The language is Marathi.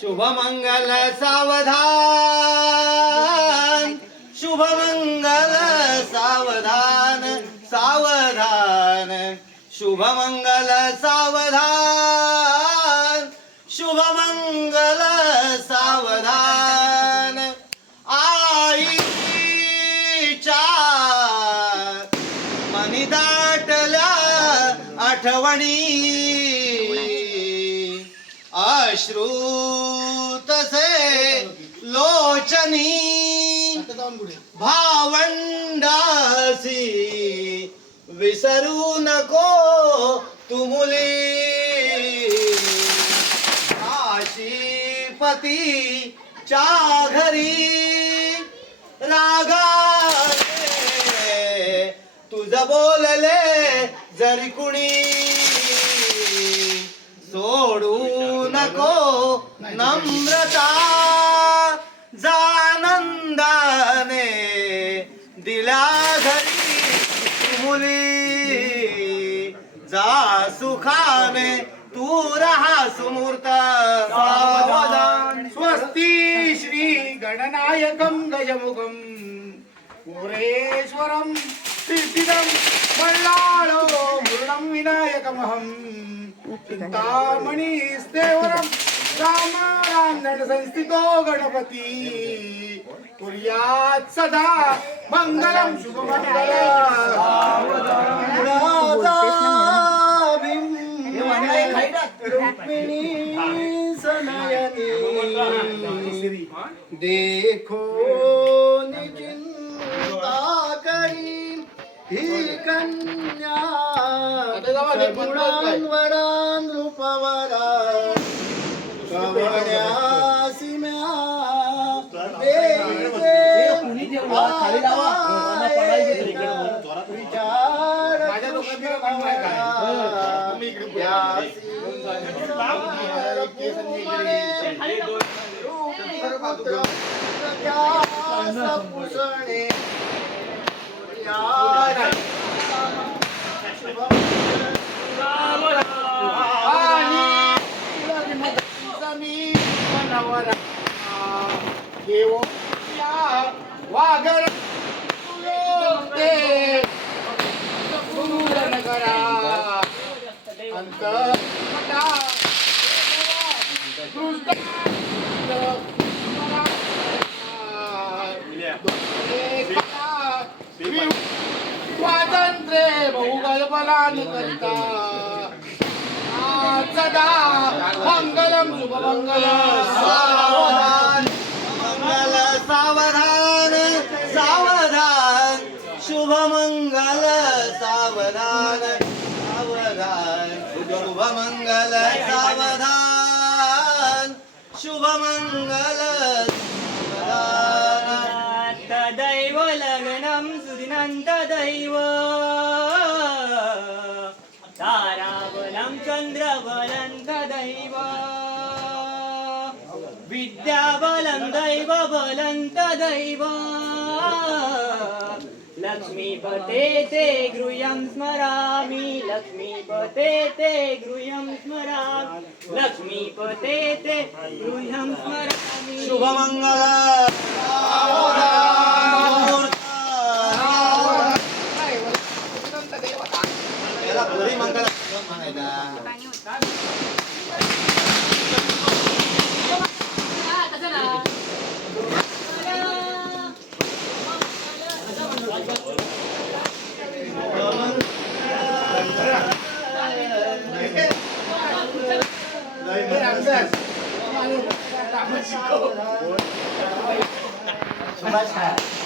शुभमंगल सावधान। शुभमंगल सावधान सावधान। शुभमंगल सावधान। शुभमंगल सावधान। आईच्या मनी दाटल्या आठवणी अश्रू तसे लोचनी भावंडासी विसरू नको तुमुली। मुली काशीपतीच्या घरी रागाने तुझ बोलले जरी कुणी सोडू नको नम्रता जानंदाने दिला घरी मुली. जा सुखाने तू रहा सुमूर्त. सावधान स्वस्ति श्री गणनायकम गजमुखं. पुरेश्वरम सिद्धिदम मल्लाळो मृणं विनायकमहं. चिन्तामणिस्तेवरं स्तेवर राम संस्थितो गणपती. कुर्यात् सदा मङ्गलं रुक्मिणी सनयनी. देखो निचिंता करी ही कन्या सगुणांवरान रूपवरा कवड्यासी खाली विचार माझ्या काम नाही काय. तुम्ही इकडे पुढे. आणि स्वातंत्र्य बहुगल्पलान करता सदा मंगलम शुभमंगलम सावधान मंगल सावधान सावधान शुभ सावधान. मंगल सावधान शुभ मंगल सावधान तदैव लग्नं सुदिनं तदैव ताराबलं चन्द्रबलं तदैव विद्याबलं दैवबलं तदैव लक्ष्मीपते ते गृह्यं स्मरामि लक्ष्मीपते ते गृह्यं स्मरामि लक्ष्मीपते ते गृह्यं स्मरामि। शुभ मंगल याला पुरी मंगल म्हणायचा अभ्यास